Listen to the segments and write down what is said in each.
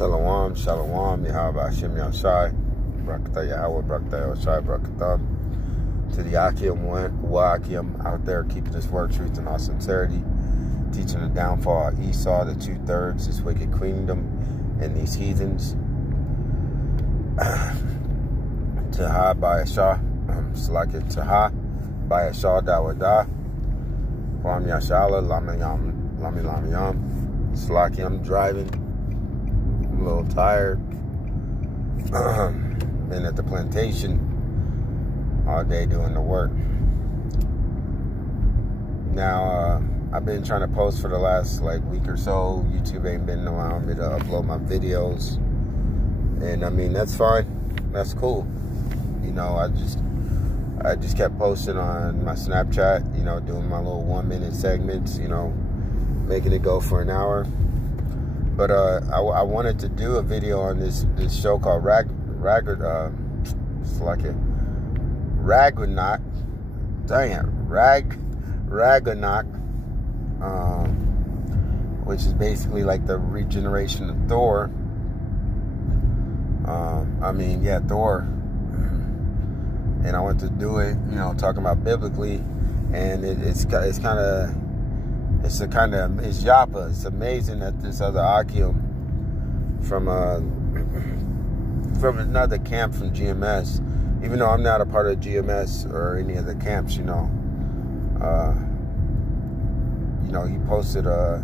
Shalom, shalom, Yahweh Hashem Yashai, Brakatah Yahweh, Brakatah Yashai, Brakatah. To the Akim, Akim out there keeping His word, truth, and all sincerity, teaching the downfall of Esau, the 2/3, this wicked kingdom, and these heathens. Taha Bayashah, Salakit Taha Bayashah Dawada, Kwam Yashala, Lami Yam, Salaki, I'm driving. A little tired. Been at the plantation all day doing the work. Now, I've been trying to post for the last week or so. YouTube ain't been allowing me to upload my videos, and I mean that's fine. That's cool. You know, I just kept posting on my Snapchat. You know, doing my little 1-minute segments. You know, making it go for an hour. But I wanted to do a video on this show called Ragranot, which is basically like the regeneration of Thor. Thor. And I want to do it, you know, talking about biblically, and it's Yapa. It's amazing that this other Akim from another camp from GMS, even though I'm not a part of GMS or any of the camps, you know, he posted the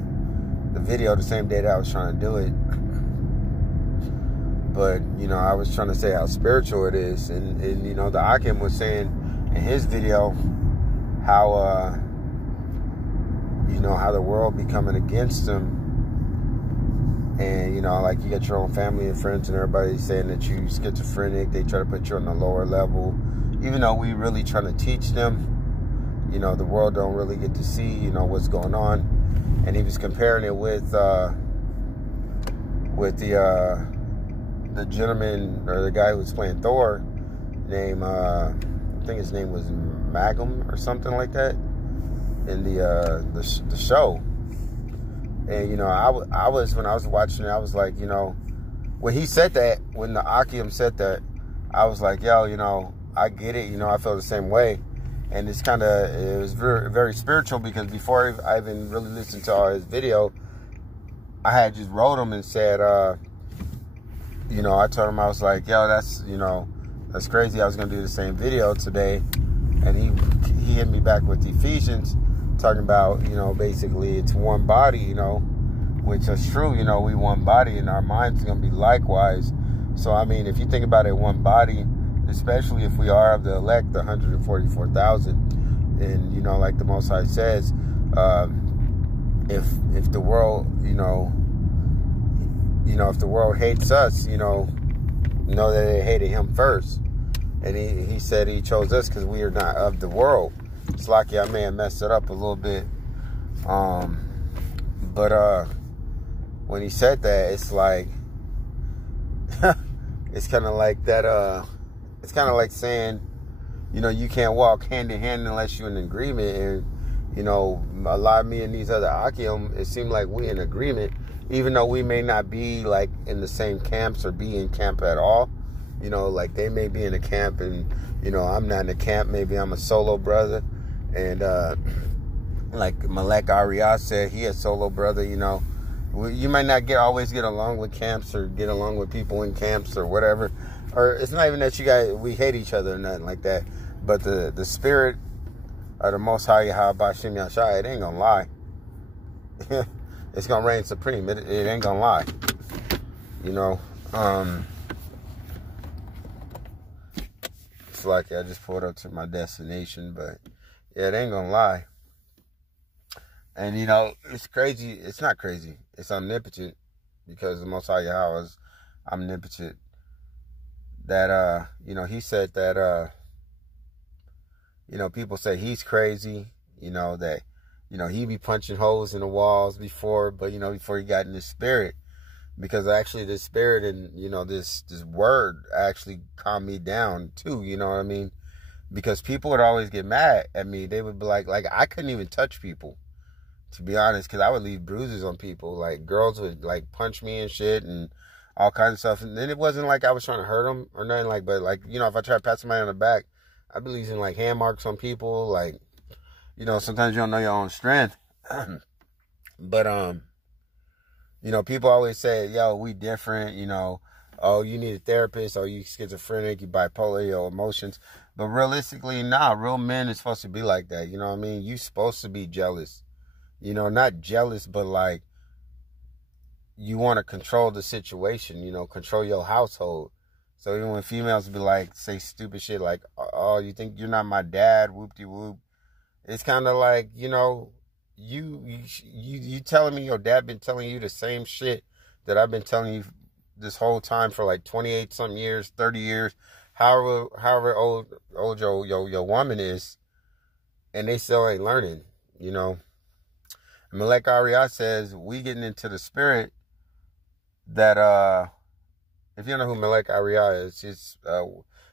video the same day that I was trying to do it. But, you know, I was trying to say how spiritual it is, and you know, the Akim was saying in his video how how the world becoming against them, and you know, like you got your own family and friends and everybody saying that you schizophrenic. They try to put you on the lower level, even though we really trying to teach them. You know, the world don't really get to see, you know, what's going on. And he was comparing it with the gentleman, or the guy who was playing Thor, named I think his name was Magum or something like that, in the show. And you know, I was when I was watching it, I was like, you know, when he said that, when the Akim said that, I was like, yo, you know, I get it, you know, I feel the same way. And it was very, very spiritual, because before I even really listened to all his video, I had just wrote him and said, you know, I told him, I was like, yo, that's crazy. I was gonna do the same video today, and he hit me back with Ephesians, talking about, you know, basically it's one body, you know, which is true. You know, we one body, and our mind's going to be likewise. So, I mean, if you think about it, one body, especially if we are of the elect, the 144,000, and, you know, like the Most High says, if the world, if the world hates us, know that they hated Him first. And he said He chose us because we are not of the world. It's lucky I may have messed it up a little bit. But when he said that, it's like, it's kind of like that, it's kind of like saying, you know, you can't walk hand in hand unless you're in agreement. And, you know, a lot of me and these other Akim, it seemed like we in agreement, even though we may not be like in the same camps or be in camp at all. You know, like they may be in a camp and, you know, I'm not in a camp. Maybe I'm a solo brother. And like Malek Arias said, he a solo brother, you know. You might not always get along with camps or get along with people in camps or whatever. Or it's not even that we hate each other or nothing like that. But the spirit of the Most High Yahweh Hashem Yashai, it ain't gonna lie. It's gonna reign supreme. It ain't gonna lie. You know. It's like I just pulled up to my destination, but yeah, it ain't gonna lie. And, you know, it's crazy. It's not crazy. It's omnipotent, because the Most High Yahweh is omnipotent. That, you know, He said that, you know, people say He's crazy, you know, that, you know, He be punching holes in the walls before He got in the spirit. Because actually the spirit and, you know, this word actually calmed me down too, you know what I mean? Because people would always get mad at me. They would be like I couldn't even touch people, to be honest, because I would leave bruises on people. Like, girls would, like, punch me and shit, and all kinds of stuff. And then it wasn't like I was trying to hurt them or nothing, like, but like, you know, if I try to pat somebody on the back, I be leaving like hand marks on people. Like, you know, sometimes you don't know your own strength. But, you know, people always say, yo, we different, you know, oh, you need a therapist, or you schizophrenic, you bipolar, your emotions. But realistically, nah, real men is supposed to be like that. You know what I mean? You supposed to be jealous. You know, not jealous, but like, you want to control the situation, you know, control your household. So even when females be like, say stupid shit like, oh, you think you're not my dad, whoop-de-whoop. It's kind of like, you know, you telling me your dad been telling you the same shit that I've been telling you this whole time for like 28 something years, 30 years, however old your woman is, and they still ain't learning, you know. Malek Ariat says, we getting into the spirit that, if you don't know who Malek Ariat is, his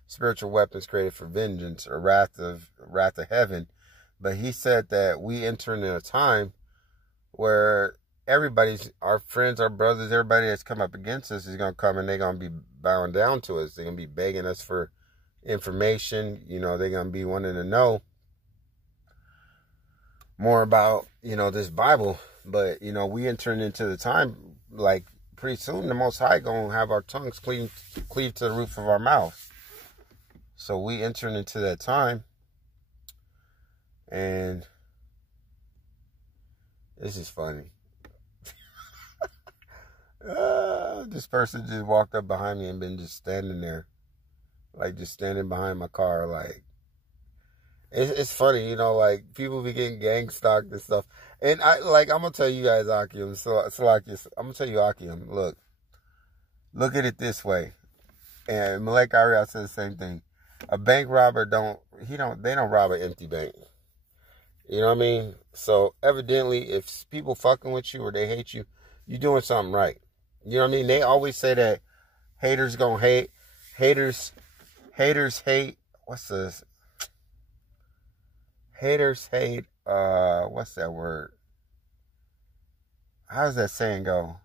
spiritual weapons created for vengeance or wrath of heaven. But he said that we enter into a time where our friends, our brothers, everybody that's come up against us is going to come, and they're going to be bowing down to us. They're going to be begging us for information. You know, they're going to be wanting to know more about, you know, this Bible. But, you know, we entering into the time, like, pretty soon the Most High going to have our tongues cleave to the roof of our mouth. So we entering into that time. And this is funny. This person just walked up behind me and been just standing there. Like, just standing behind my car. Like, it's funny, you know, like, people be getting gang stalked and stuff. And I'm going to tell you guys, Akim, I'm going to tell you, Akim, look at it this way. And Malek Ariat said the same thing. A bank robber they don't rob an empty bank. You know what I mean? So evidently, if people fucking with you or they hate you, you're doing something right. You know what I mean? They always say that haters gonna hate. Haters hate. What's this? Haters hate. What's that word? How does that saying go?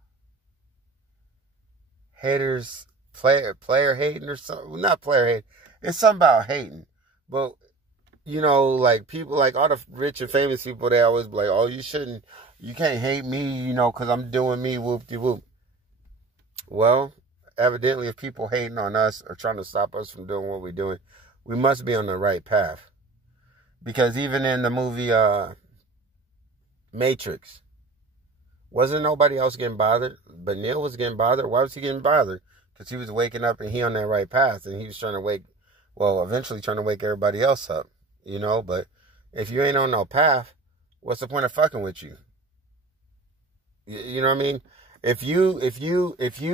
Haters player hating or something. Not player hate. It's something about hating, but. You know, like, people, like, all the rich and famous people, they always be like, oh, you can't hate me, you know, because I'm doing me, whoop-de-whoop. Well, evidently, if people hating on us or trying to stop us from doing what we're doing, we must be on the right path. Because even in the movie Matrix, wasn't nobody else getting bothered, but Neil was getting bothered. Why was he getting bothered? Because he was waking up and he on that right path, and he was eventually trying to wake everybody else up. You know, but if you ain't on no path, what's the point of fucking with you? You know what I mean? If you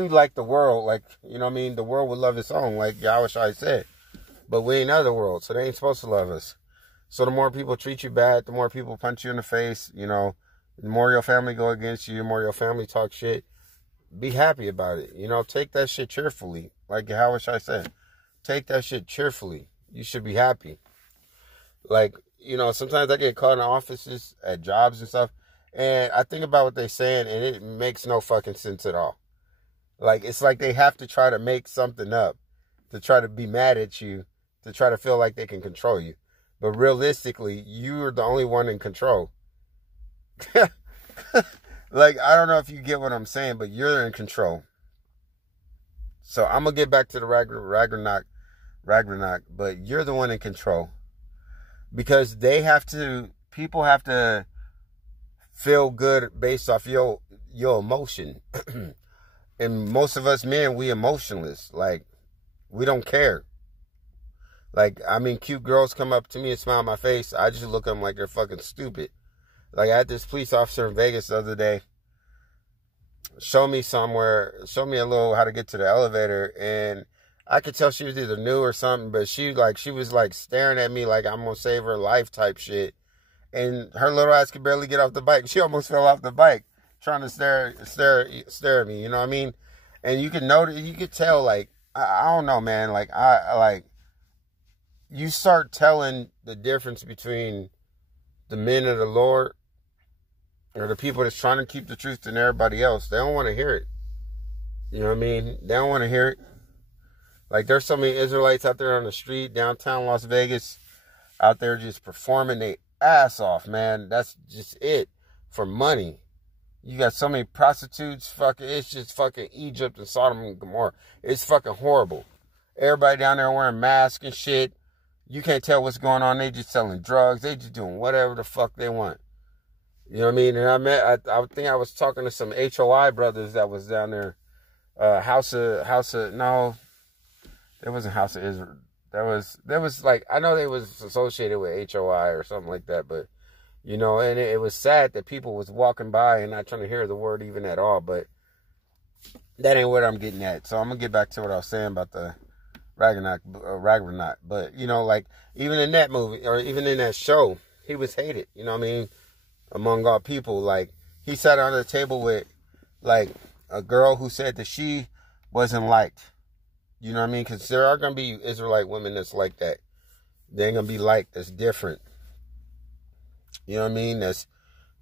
like the world, like, you know what I mean, the world would love its own, like Yahushua said. But we ain't of the world, so they ain't supposed to love us. So the more people treat you bad, the more people punch you in the face, you know, the more your family go against you, the more your family talk shit. Be happy about it. You know, take that shit cheerfully. Like Yahushua said, take that shit cheerfully. You should be happy. Like, you know, sometimes I get caught in offices at jobs and stuff, and I think about what they're saying, and it makes no fucking sense at all. Like, it's like they have to try to make something up to try to be mad at you, to try to feel like they can control you. But realistically, you're the only one in control. Like, I don't know if you get what I'm saying, but you're in control. So I'm going to get back to the Ragranot, but you're the one in control. Because people have to feel good based off your emotion. And most of us men, we emotionless. Like, we don't care. Like, I mean, cute girls come up to me and smile in my face. I just look at them like they're fucking stupid. Like, I had this police officer in Vegas the other day show me a little how to get to the elevator, and I could tell she was either new or something, but she was staring at me like I'm gonna save her life type shit. And her little ass could barely get off the bike. She almost fell off the bike trying to stare at me, you know what I mean? And you can notice, you could tell, like, I don't know, man, like, you start telling the difference between the men of the Lord or the people that's trying to keep the truth and everybody else. They don't want to hear it. You know what I mean? They don't want to hear it. Like, there's so many Israelites out there on the street, downtown Las Vegas, out there just performing their ass off, man. That's just it. For money. You got so many prostitutes, fucking, it's just fucking Egypt and Sodom and Gomorrah. It's fucking horrible. Everybody down there wearing masks and shit. You can't tell what's going on. They just selling drugs. They just doing whatever the fuck they want. You know what I mean? And I think I was talking to some HOI brothers that was down there. No, there wasn't House of Israel. There was like, I know they was associated with HOI or something like that, but, you know, and it was sad that people was walking by and not trying to hear the word even at all, but that ain't what I'm getting at. So I'm going to get back to what I was saying about the Ragranot. But, you know, like, even in that movie, or even in that show, he was hated, you know what I mean, among all people. Like, he sat on the table with, like, a girl who said that she wasn't liked. You know what I mean? Because there are going to be Israelite women that's like that. They ain't going to be liked. That's different. You know what I mean? That's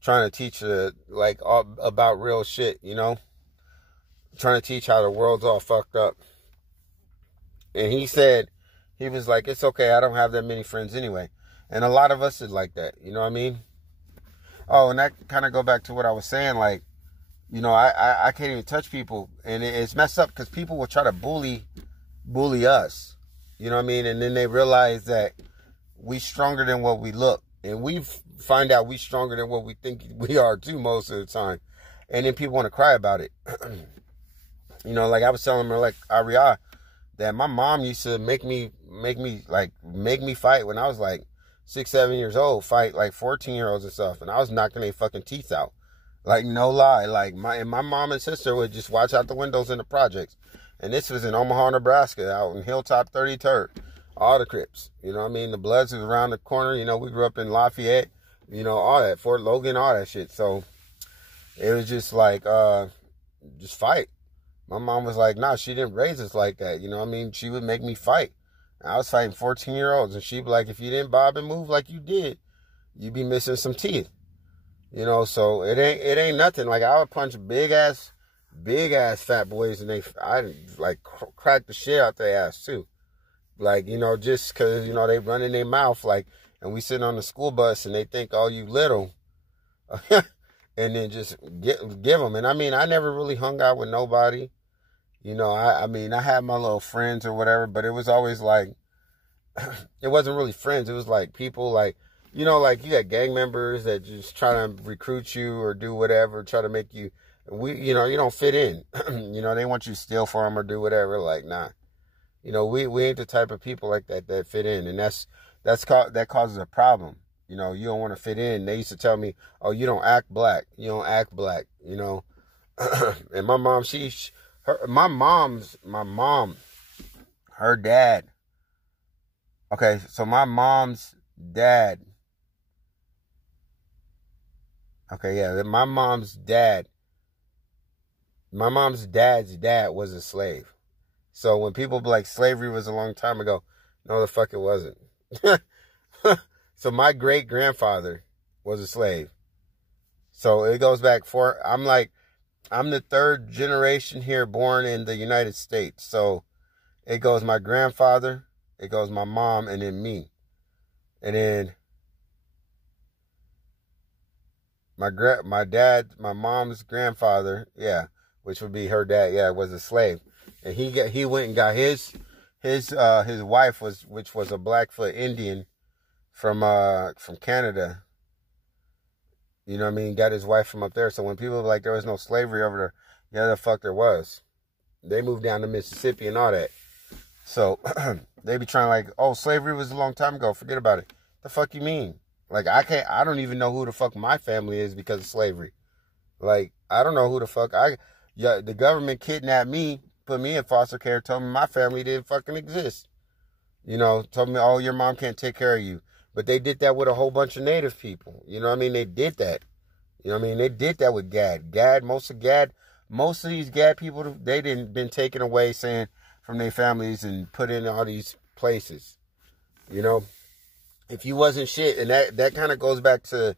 trying to teach, like, all about real shit, you know? Trying to teach how the world's all fucked up. And he said, he was like, it's okay, I don't have that many friends anyway. And a lot of us is like that, you know what I mean? Oh, and that kind of go back to what I was saying, like, you know, I can't even touch people. And it's messed up because people will try to bully us. You know what I mean? And then they realize that we stronger than what we look. And we find out we stronger than what we think we are too most of the time. And then people want to cry about it. You know, like I was telling her, like, Aria, that my mom used to make me fight when I was like 6, 7 years old, fight like 14-year-olds and stuff. And I was knocking their fucking teeth out. Like, no lie. Like, my mom and sister would just watch out the windows in the projects. And this was in Omaha, Nebraska, out in Hilltop 33rd. All the Crips. You know what I mean? The Bloods was around the corner. You know, we grew up in Lafayette. You know, all that. Fort Logan, all that shit. So, it was just like, just fight. My mom was like, nah, she didn't raise us like that. You know what I mean? She would make me fight. I was fighting 14-year-olds. And she'd be like, if you didn't bob and move like you did, you'd be missing some teeth. You know, so it ain't nothing. Like, I would punch big ass fat boys, and I like crack the shit out their ass too. Like, you know, just cause, you know, they run in their mouth, like, and we sitting on the school bus and they think, oh, you little, and then just give them. And I mean, I never really hung out with nobody. You know, I mean, I had my little friends or whatever, but it was always like, it wasn't really friends. It was like people like, you know, like you got gang members that just try to recruit you or do whatever, try to make you, you know, you don't fit in. You know, they want you to steal for them or do whatever. Like, nah. You know, we ain't the type of people like that fit in. And that causes a problem. You know, you don't want to fit in. They used to tell me, oh, you don't act black. You don't act black, you know. And my mom, her dad. Okay, so my mom's dad. Okay, yeah, my mom's dad's dad was a slave. So when people be like slavery was a long time ago, no, the fuck it wasn't. So my great grandfather was a slave. So it goes back I'm the third generation here born in the United States. So it goes my grandfather, it goes my mom, and then me. And then my mom's grandfather, yeah, which would be her dad, yeah, was a slave. And he went and got his wife which was a Blackfoot Indian from Canada. You know what I mean? Got his wife from up there. So when people were like there was no slavery over there, yeah, the fuck there was. They moved down to Mississippi and all that. So they be trying like, oh, slavery was a long time ago. Forget about it. The fuck you mean? Like I don't even know who the fuck my family is because of slavery. Like I don't know who the fuck the government kidnapped me, put me in foster care, told me my family didn't fucking exist. You know, told me, oh, your mom can't take care of you. But they did that with a whole bunch of native people. You know what I mean? They did that. You know what I mean? They did that with Gad. Most of these Gad people, they didn't been taken away saying from their families and put in all these places. You know? If you wasn't shit, and that kind of goes back to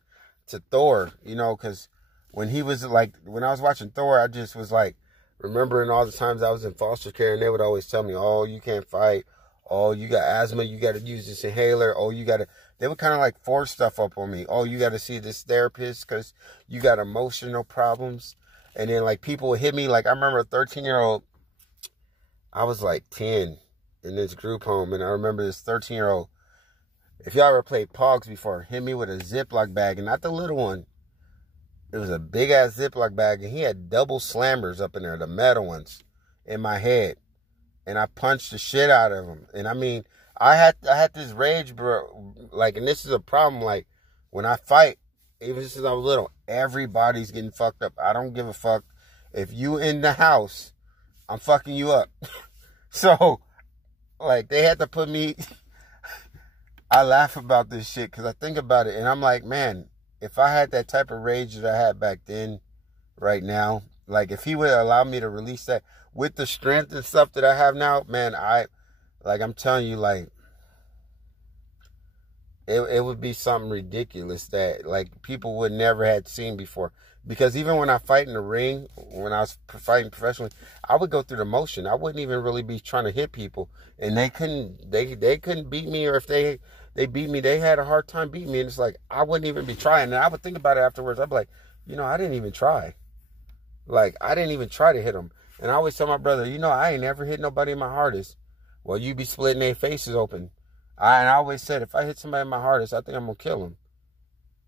Thor, you know, because when he was like, when I was watching Thor, I just was like, remembering all the times I was in foster care and they would always tell me, oh, you can't fight. Oh, you got asthma. You got to use this inhaler. Oh, they would kind of like force stuff up on me. Oh, you got to see this therapist because you got emotional problems. And then like people would hit me. Like I remember a 13-year-old, I was like 10 in this group home. And I remember this 13-year-old, if y'all ever played Pogs before, hit me with a Ziploc bag, and not the little one. It was a big ass Ziploc bag, and he had double slammers up in there, the metal ones, in my head. And I punched the shit out of him. And I mean, I had this rage, bro. Like, and this is a problem. Like, when I fight, even since I was little, everybody's getting fucked up. I don't give a fuck. If you in the house, I'm fucking you up. So, like, they had to put me... I laugh about this shit because I think about it. And I'm like, man, if I had that type of rage that I had back then, right now, like, if he would allow me to release that with the strength and stuff that I have now, man, I'm telling you, like, it would be something ridiculous that, like, people would never had seen before. Because even when I fight in the ring, when I was fighting professionally, I would go through the motion. I wouldn't even really be trying to hit people. And they couldn't beat me, or if they beat me, they had a hard time beating me. And it's like, I wouldn't even be trying. And I would think about it afterwards. I'd be like, I didn't even try. Like, I didn't even try to hit them. And I always tell my brother, I ain't never hit nobody in my hardest. Well, you be splitting their faces open. And I always said, if I hit somebody in my hardest, I think I'm going to kill them.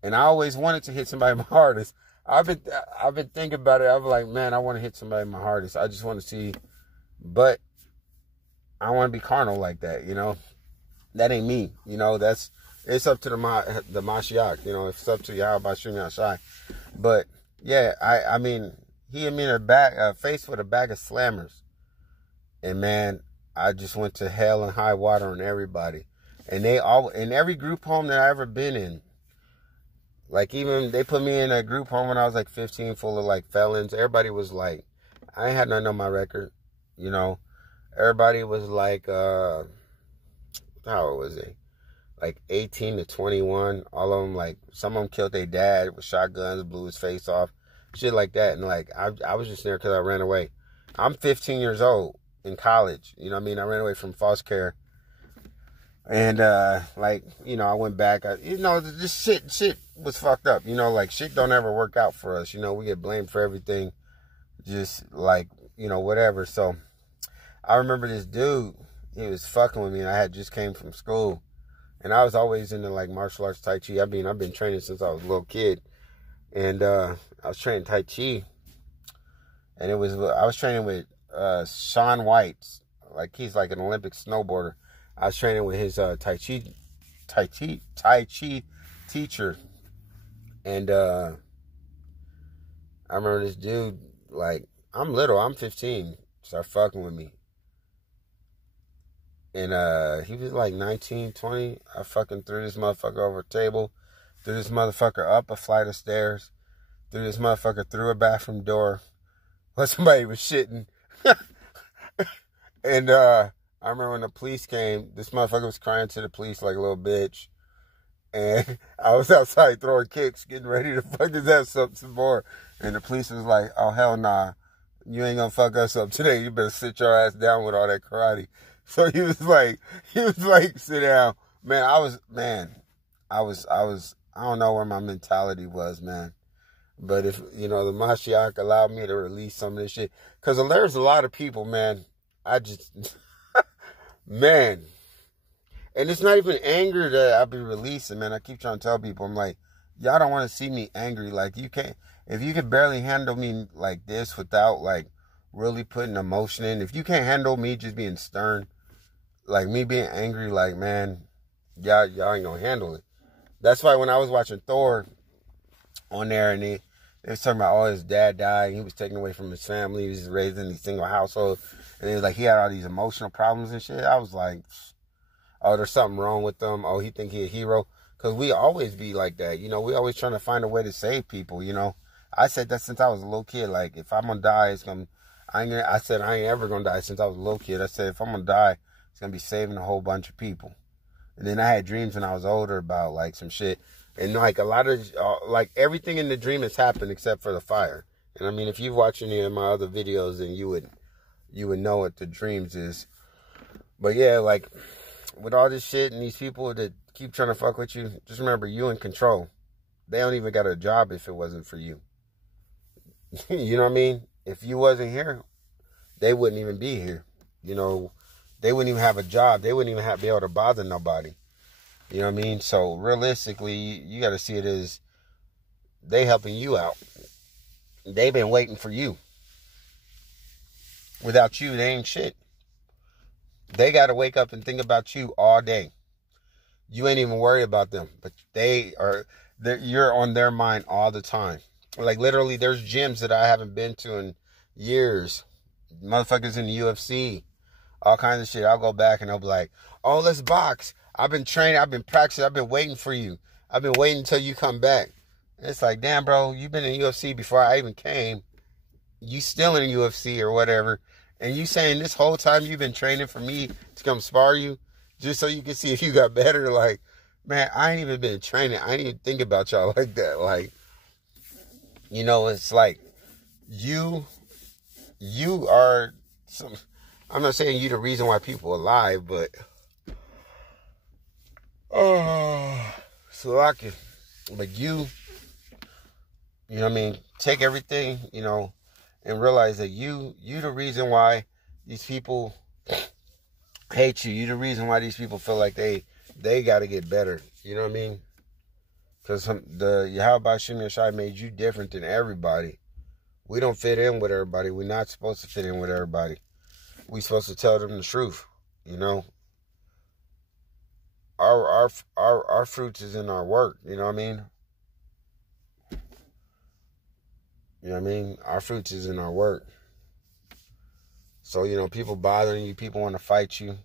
And I always wanted to hit somebody in my hardest. I've been thinking about it. I'm like, man, I want to hit somebody in my hardest. I just want to see, but I want to be carnal like that, That ain't me, it's up to the Mashiach, it's up to Yahweh Shum Yashai. But yeah, I mean, he hit me in the face with a bag of slammers, and man, I just went to hell and high water on everybody, and in every group home that I ever been in. Like, even they put me in a group home when I was like 15, full of like felons. Everybody was like, I ain't had nothing on my record, Everybody was like, how old was they? Like 18 to 21. All of them, like, some of them killed their dad with shotguns, blew his face off, shit like that. And like, I was just there because I ran away. I'm 15 years old in college. You know what I mean? I ran away from foster care. And, like, I went back, this shit was fucked up, like, shit don't ever work out for us, we get blamed for everything, just, like, whatever. So, I remember this dude, he was fucking with me, and I had just came from school, and I was always into, like, martial arts, Tai Chi. I've been training since I was a little kid, and, I was training Tai Chi, and I was training with, Shaun White, like, he's like an Olympic snowboarder. I was training with his Tai Chi teacher. And I remember this dude, like, I'm little, I'm 15, started fucking with me. And he was like 19, 20. I fucking threw this motherfucker over a table, threw this motherfucker up a flight of stairs, threw this motherfucker through a bathroom door while somebody was shitting. And I remember when the police came, this motherfucker was crying to the police like a little bitch. And I was outside throwing kicks, getting ready to fuck his ass up some more. And the police was like, oh, hell nah. You ain't gonna fuck us up today. You better sit your ass down with all that karate. So he was like, sit down. Man, I don't know where my mentality was, man. But if, the Mashiach allowed me to release some of this shit. Because there's a lot of people, man, man, and it's not even anger that I'll be releasing, man. I keep trying to tell people, I'm like, y'all don't want to see me angry. Like, if you can barely handle me like this without, like, really putting emotion in, if you can't handle me just being stern, like, me being angry, like, man, y'all ain't gonna handle it. That's why when I was watching Thor on there, and they was talking about, his dad died, he was taken away from his family, he was raised in a single household, and it was like he had all these emotional problems and shit. I was like, oh, there's something wrong with them. Oh, he think he a hero. Because we always be like that. We always trying to find a way to save people, I said that since I was a little kid. Like, if I'm going to die, I said I ain't ever going to die since I was a little kid. I said, if I'm going to die, it's going to be saving a whole bunch of people. And then I had dreams when I was older about, like, some shit. And, like, a lot of, like, everything in the dream has happened except for the fire. And I mean, if you've watched any of my other videos, then you would know what the dreams is. But yeah, like, with all this shit and these people that keep trying to fuck with you, just remember, you in control. They don't even got a job if it wasn't for you. You know what I mean? If you wasn't here, they wouldn't even be here. You know, they wouldn't even have a job. They wouldn't even be able to bother nobody. You know what I mean? So realistically, you got to see it as they helping you out. They've been waiting for you. Without you, they ain't shit. They got to wake up and think about you all day. You ain't even worry about them, but you're on their mind all the time. Like, literally, there's gyms that I haven't been to in years. Motherfuckers in the UFC, all kinds of shit. I'll go back and I'll be like, oh, let's box. I've been training. I've been practicing. I've been waiting for you. I've been waiting until you come back. And it's like, damn, bro, you've been in UFC before I even came. You still in UFC or whatever. And you saying this whole time you've been training for me to come spar you just so you can see if you got better. Like, man, I ain't even been training. I ain't even think about y'all like that. Like, you know, it's like you are some, I'm not saying you the reason why people are alive, but so I can, but you know what I mean, take everything, you know, and realize that you the reason why these people hate you. You the reason why these people feel like they got to get better. You know what I mean? Because the Yahweh Shem Yeshai made you different than everybody. We don't fit in with everybody. We're not supposed to fit in with everybody. We're supposed to tell them the truth. You know, our fruits is in our work. You know what I mean? You know what I mean? Our fruits is in our work. So, you know, people bothering you, people want to fight you.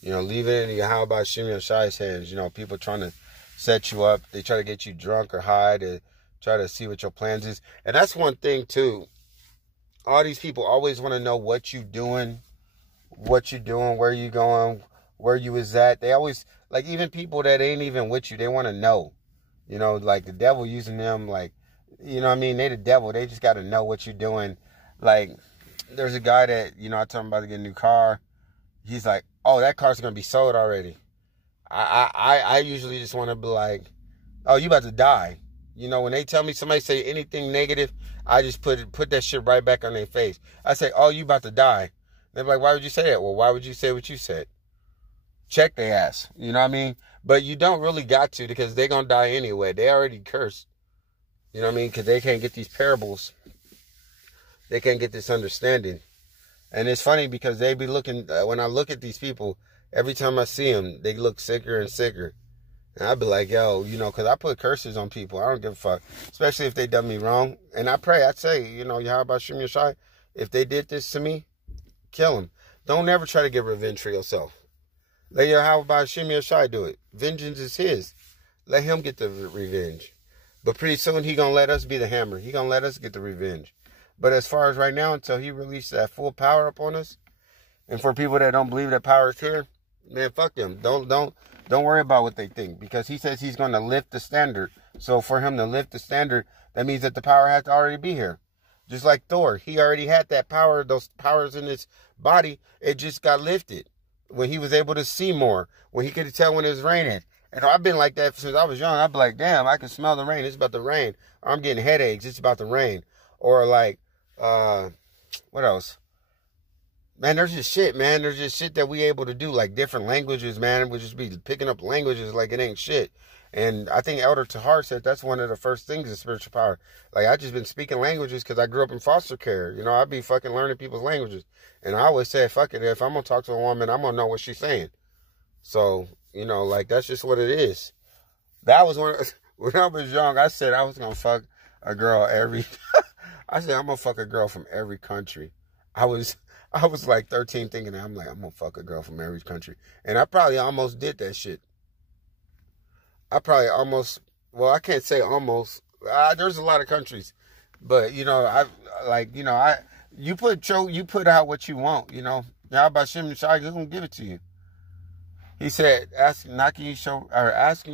You know, leave it in Yahweh Shem Yeshai's hands. You know, people trying to set you up. They try to get you drunk or high to try to see what your plans is. And that's one thing, too. All these people always want to know what you doing, where you going, where you is at. They always, like, even people that ain't even with you, they want to know. You know, like the devil using them, like, you know what I mean? They the devil. They just got to know what you're doing. Like, there's a guy that, you know, I told him about to get a new car. He's like, oh, that car's going to be sold already. I usually just want to be like, oh, you about to die. You know, when they tell me, somebody say anything negative, I just put that shit right back on their face. I say, oh, you about to die. They're like, why would you say that? Well, why would you say what you said? Check their ass. You know what I mean? But you don't really got to, because they're going to die anyway. They already cursed. You know what I mean? Because they can't get these parables. They can't get this understanding. And it's funny because they be looking, when I look at these people, every time I see them, they look sicker and sicker. And I'd be like, yo, you know, because I put curses on people. I don't give a fuck. Especially if they done me wrong. And I pray, I'd say, you know, Yahweh Shem Yeshai, if they did this to me, kill them. Don't ever try to get revenge for yourself. Let Yahweh Shem Yeshai do it. Vengeance is his. Let him get the revenge. But pretty soon he going to let us be the hammer. He going to let us get the revenge. But as far as right now, until he releases that full power upon us, and for people that don't believe that power is here, man, fuck them. Don't worry about what they think, because he says he's going to lift the standard. So for him to lift the standard, that means that the power has to already be here. Just like Thor, he already had that power, those powers in his body. It just got lifted when he was able to see more, when he could tell when it was raining. And I've been like that since I was young. I'd be like, damn, I can smell the rain. It's about to rain. Or I'm getting headaches. It's about to rain. Or like, what else? Man, there's just shit, man. There's just shit that we able to do, like different languages, man. We just be picking up languages like it ain't shit. And I think Elder Tahar said that's one of the first things is spiritual power. Like, I just been speaking languages because I grew up in foster care. You know, I be fucking learning people's languages. And I always say, fuck it, if I'm going to talk to a woman, I'm going to know what she's saying. So, you know, like, that's just what it is. That was when I was young, I said I was going to fuck a girl I said I'm going to fuck a girl from every country. I was like 13 thinking that I'm going to fuck a girl from every country. And I probably almost did that shit. I probably almost, well, I can't say almost. There's a lot of countries. But, you know, you put out what you want, you know. How about Shem Shai? He's going to give it to you. He said, asking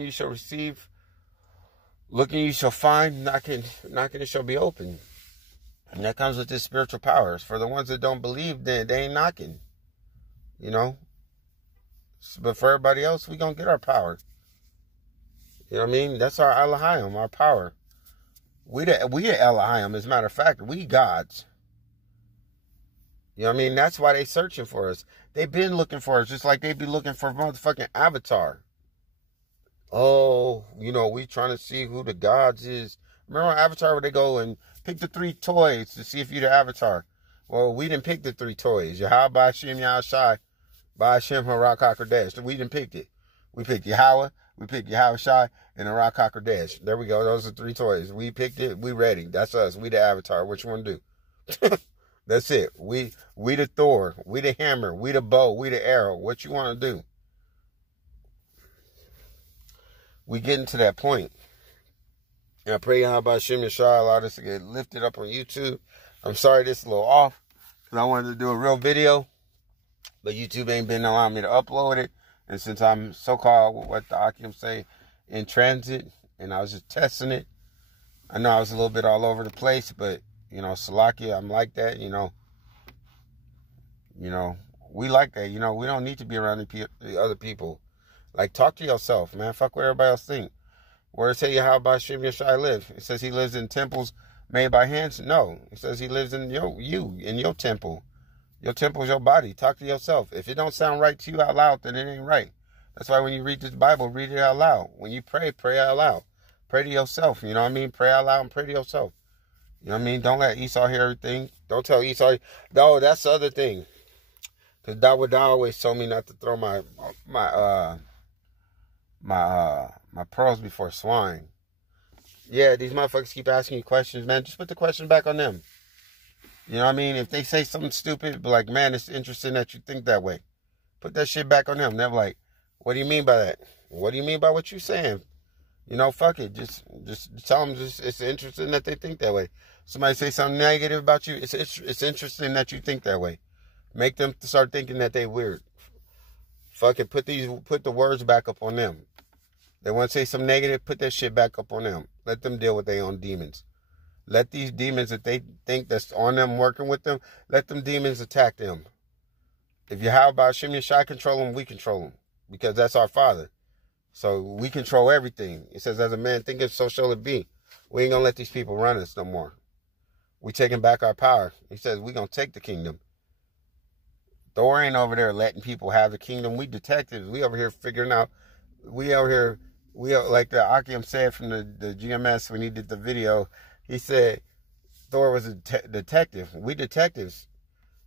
you shall receive, looking you shall find, knocking it shall be open. And that comes with this spiritual powers. For the ones that don't believe, they ain't knocking. You know? But for everybody else, we gonna get our power. You know what I mean? That's our Elohim, our power. We Elohim, as a matter of fact, we gods. You know what I mean? That's why they searching for us. They've been looking for us, just like they be looking for motherfucking Avatar. Oh, you know, we trying to see who the gods is. Remember on Avatar where they go and pick the 3 toys to see if you're the Avatar? Well, we didn't pick the 3 toys. Yahweh, Ba'ashem, Yahushai, Ba'ashem, Harak, HaKodesh. We didn't pick it. We picked Yahweh, we picked Yahushai, and Harak, HaKodesh. There we go. Those are 3 toys. We picked it. We ready. That's us. We the Avatar. What you want to do? That's it. We the Thor. We the hammer. We the bow. We the arrow. What you want to do? We getting to that point. And I pray Yahweh Shem Yeshua allow this to get lifted up on YouTube. I'm sorry this is a little off, because I wanted to do a real video, but YouTube ain't been allowing me to upload it. And since I'm so-called, what the Akim say, in transit, and I was just testing it, I know I was a little bit all over the place, but, you know, Salakia, I'm like that, you know, we like that, you know, we don't need to be around the other people. Like, talk to yourself, man. Fuck what everybody else think. Where it say how about Shem Yeshai live? It says he lives in temples made by hands? No. It says he lives in your temple. Your temple is your body. Talk to yourself. If it don't sound right to you out loud, then it ain't right. That's why when you read this Bible, read it out loud. When you pray, pray out loud. Pray to yourself. You know what I mean? Pray out loud and pray to yourself. You know what I mean? Don't let Esau hear everything. Don't tell Esau. No, that's the other thing. Because Dawud always told me not to throw my pearls before swine. Yeah, these motherfuckers keep asking you questions, man. Just put the question back on them. You know what I mean? If they say something stupid, be like, man, it's interesting that you think that way. Put that shit back on them. They're like, what do you mean by that? What do you mean by what you're saying? You know, fuck it. Just tell them it's interesting that they think that way. Somebody say something negative about you, it's interesting that you think that way. Make them start thinking that they weird. Fuck it. Put the words back up on them. They want to say something negative, put that shit back up on them. Let them deal with their own demons. Let these demons that they think that's on them, working with them, let them demons attack them. If you how about Shem Yeshai control them, we control them. Because that's our Father. So we control everything. It says, as a man thinketh, so shall it be. We ain't going to let these people run us no more. We taking back our power. He says, we going to take the kingdom. Thor ain't over there letting people have the kingdom. We detectives. We over here figuring out. We over here. Like the Akim said from the GMS when he did the video. He said Thor was a detective. We detectives.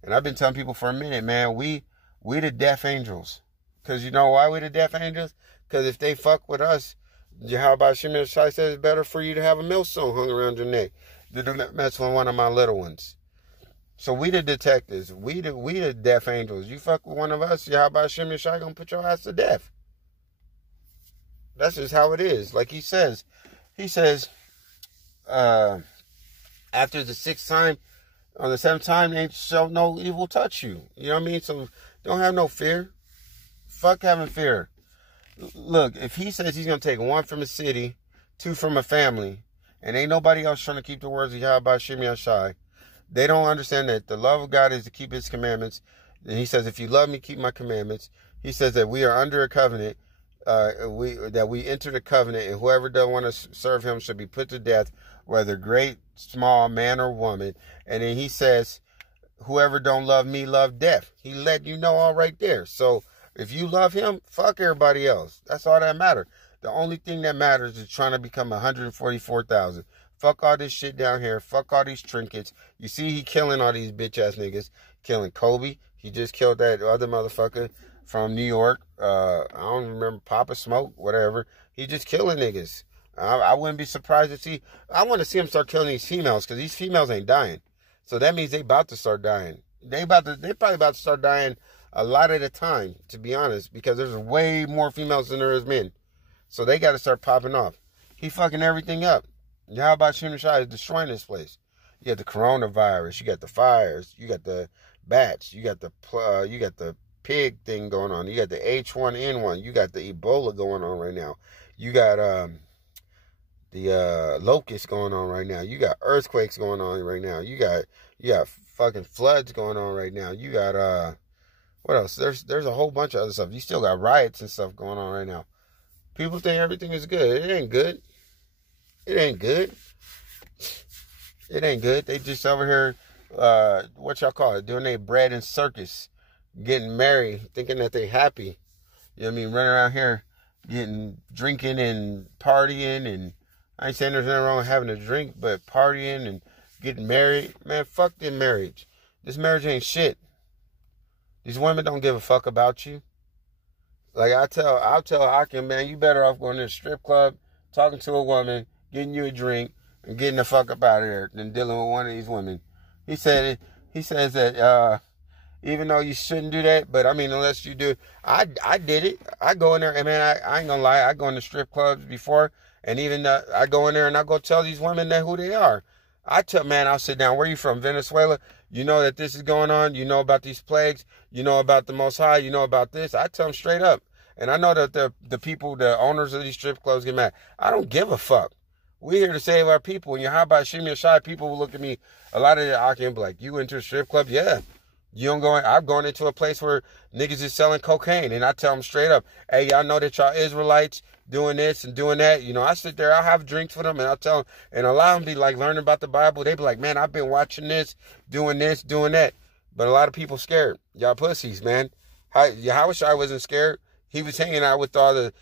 And I've been telling people for a minute, man, we the death angels. Because you know why we the death angels? Because if they fuck with us, how about Shemir Shai says it's better for you to have a millstone hung around your neck than to mess with one of my little ones. So we the detectives. We the death angels. You fuck with one of us, how about Shemir Shai gonna put your ass to death? That's just how it is. Like he says, after the 6th time, on the 7th time, ain't shall no evil touch you. You know what I mean? So don't have no fear. Fuck having fear. Look, if he says he's going to take 1 from a city, 2 from a family, and ain't nobody else trying to keep the words of Yahweh Shem Yashai, they don't understand that the love of God is to keep his commandments. And he says, if you love me, keep my commandments. He says that we are under a covenant. That we enter the covenant, and whoever doesn't want to serve him should be put to death, whether great, small, man or woman. And then he says, whoever don't love me, love death. He let you know all right there. So if you love him, fuck everybody else. That's all that matters. The only thing that matters is trying to become 144,000. Fuck all this shit down here. Fuck all these trinkets. You see he killing all these bitch ass niggas. Killing Kobe. He just killed that other motherfucker from New York. I don't remember, Papa Smoke, whatever. He just killing niggas. I wouldn't be surprised to see. I want to see him start killing these females, because these females ain't dying. So that means they about to start dying. They probably about to start dying a lot at a time, to be honest, because there's way more females than there is men. So they got to start popping off. He fucking everything up. How about Shem Shai is destroying this place? You got the coronavirus. You got the fires. You got the bats. You got the pig thing going on. You got the H1N1. You got the Ebola going on right now. You got locusts going on right now. You got earthquakes going on right now. You got fucking floods going on right now. You got what else? There's a whole bunch of other stuff. You still got riots and stuff going on right now. People think everything is good. It ain't good. It ain't good. It ain't good. They just over here, what y'all call it, doing their bread and circus, getting married, thinking that they happy. You know what I mean? Running around here, drinking and partying, and I ain't saying there's nothing wrong with having a drink, but partying and getting married. Man, fuck them marriage. This marriage ain't shit. These women don't give a fuck about you. Like I'll tell Hakim, man, you better off going to a strip club, talking to a woman, getting you a drink, and getting the fuck up out of there than dealing with one of these women. He says that even though you shouldn't do that, but I mean, unless you do, I did it. I go in there, and man, I ain't gonna lie, I go in the strip clubs before, and even I go in there and I go tell these women that who they are. I'll sit down. Where you from? Venezuela? You know that this is going on. You know about these plagues. You know about the Most High. You know about this. I tell them straight up. And I know that the people, the owners of these strip clubs get mad. I don't give a fuck. We're here to save our people. When you're high by Shimmy or Shy, people will look at me. A lot of I can be like, you into a strip club? Yeah. You don't go in. I'm going into a place where niggas is selling cocaine. And I tell them straight up, hey, y'all know that y'all Israelites doing this and doing that. You know, I sit there, I'll have drinks with them, and I'll tell them, and a lot of them be like learning about the Bible. They be like, man, I've been watching this, doing that. But a lot of people scared. Y'all pussies, man. Yahushua wasn't scared. He was hanging out with all the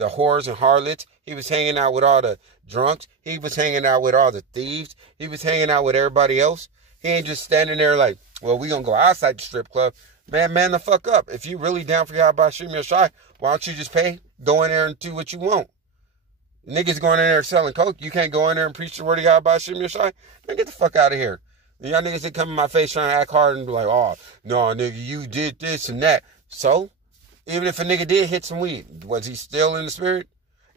whores and harlots. He was hanging out with all the drunks. He was hanging out with all the thieves. He was hanging out with everybody else. He ain't just standing there like, well, we gonna go outside the strip club. Man the fuck up. If you really down for Yahweh Shimmy or Shai, why don't you just pay? Go in there and do what you want. Niggas going in there selling coke. You can't go in there and preach the word of Yahweh Shimmy or Shai. Man, get the fuck out of here. Y'all niggas that come in my face trying to act hard and be like, oh, no, nigga, you did this and that. So, even if a nigga did hit some weed, was he still in the spirit?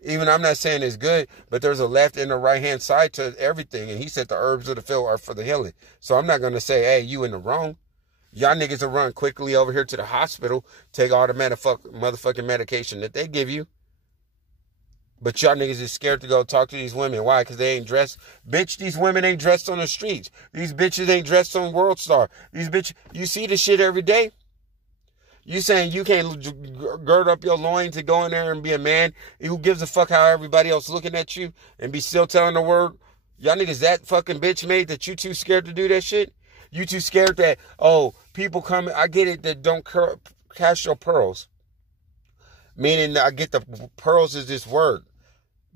Even I'm not saying it's good, but there's a left and a right-hand side to everything. And he said the herbs of the field are for the healing. So I'm not going to say, hey, you in the wrong. Y'all niggas will run quickly over here to the hospital, take all the motherfucking medication that they give you. But y'all niggas is scared to go talk to these women. Why? Because they ain't dressed. Bitch, these women ain't dressed on the streets. These bitches ain't dressed on World Star. These bitches, you see this shit every day? You saying you can't gird up your loins to go in there and be a man? Who gives a fuck how everybody else looking at you and be still telling the word? Y'all niggas that fucking bitch made that you too scared to do that shit? You too scared that, oh, people come, I get it, that don't cast your pearls. Meaning, I get the pearls is this word.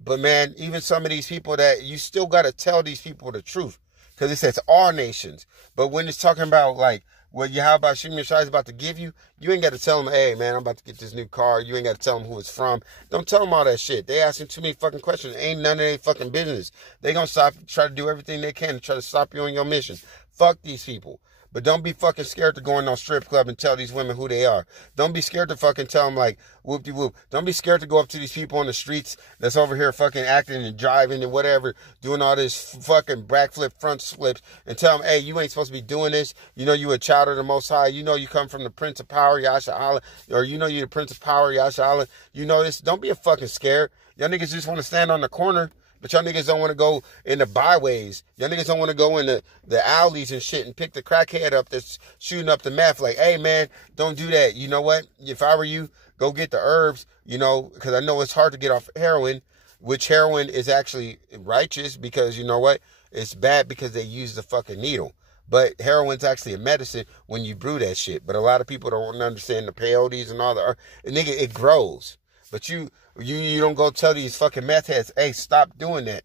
But man, even some of these people that, you still got to tell these people the truth. Because it says all nations. But when it's talking about like, what Yahweh Shimmy Shai is about to give you, you ain't got to tell them, hey man, I'm about to get this new car. You ain't got to tell them who it's from. Don't tell them all that shit. They asking too many fucking questions. Ain't none of their fucking business. They gonna try to do everything they can to try to stop you on your mission. Fuck these people. But don't be fucking scared to go in no strip club and tell these women who they are. Don't be scared to fucking tell them like, whoop-de-whoop. Don't be scared to go up to these people on the streets that's over here fucking acting and driving and whatever, doing all this fucking backflip, front flips, and tell them, hey, you ain't supposed to be doing this. You know you a child of the Most High. You know you come from the Prince of Power, Yasha Allah. Or you know you the Prince of Power, Yasha Allah. You know this. Don't be a fucking scared. Y'all niggas just want to stand on the corner. But y'all niggas don't want to go in the byways. Y'all niggas don't want to go in the alleys and shit and pick the crackhead up that's shooting up the meth. Like, hey, man, don't do that. You know what? If I were you, go get the herbs, you know, because I know it's hard to get off heroin, which heroin is actually righteous because, you know what? It's bad because they use the fucking needle. But heroin's actually a medicine when you brew that shit. But a lot of people don't understand the peyotes and all the... Nigga, it grows. But you don't go tell these fucking meth heads, hey, stop doing that.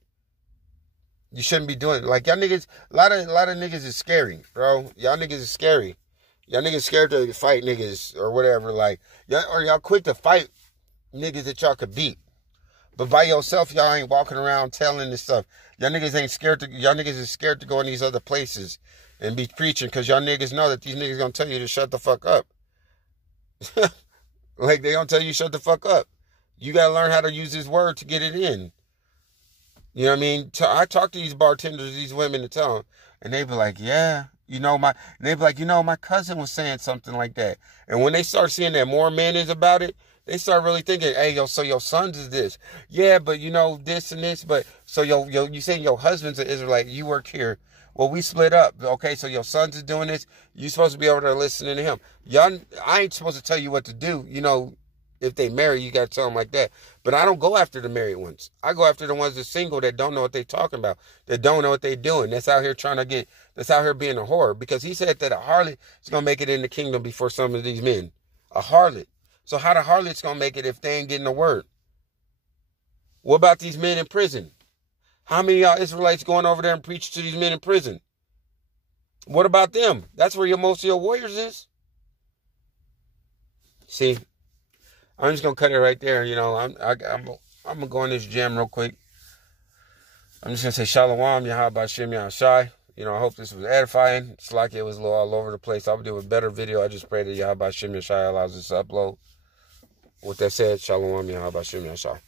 You shouldn't be doing it. Like, y'all niggas, a lot of niggas is scary, bro. Y'all niggas is scary. Y'all niggas scared to fight niggas or whatever. Like, y'all quick to fight niggas that y'all could beat. But by yourself, y'all ain't walking around telling this stuff. Y'all niggas is scared to go in these other places and be preaching because y'all niggas know that these niggas gonna tell you to shut the fuck up. Like, they don't tell you shut the fuck up. You got to learn how to use this word to get it in. You know what I mean? I talk to these bartenders, these women, to tell them. And they be like, yeah. My cousin was saying something like that. And when they start seeing that more men is about it, they start really thinking, hey, yo, so your sons is this. Yeah, but you know, this and this. But so you saying your husband's an Israelite, you work here. Well, we split up. Okay, so your sons is doing this. You supposed to be over there listening to him. Y'all, I ain't supposed to tell you what to do. You know, if they marry, you got to tell them like that. But I don't go after the married ones. I go after the ones that single that don't know what they talking about, that don't know what they doing. That's out here that's out here being a whore. Because he said that a harlot is going to make it in the kingdom before some of these men. A harlot. So how the harlot's going to make it if they ain't getting the word? What about these men in prison? How many of y'all Israelites going over there and preach to these men in prison? What about them? That's where most of your warriors is. See, I'm just gonna cut it right there. You know, I'm gonna go in this gym real quick. I'm just gonna say Shalom, Yahweh Shem Yahshai. You know, I hope this was edifying. It's like it was a little all over the place. I would do a better video. I just pray that Yahweh Shem Yahshai allows us to upload. With that said, Shalom, Yahweh Shem Yahshai.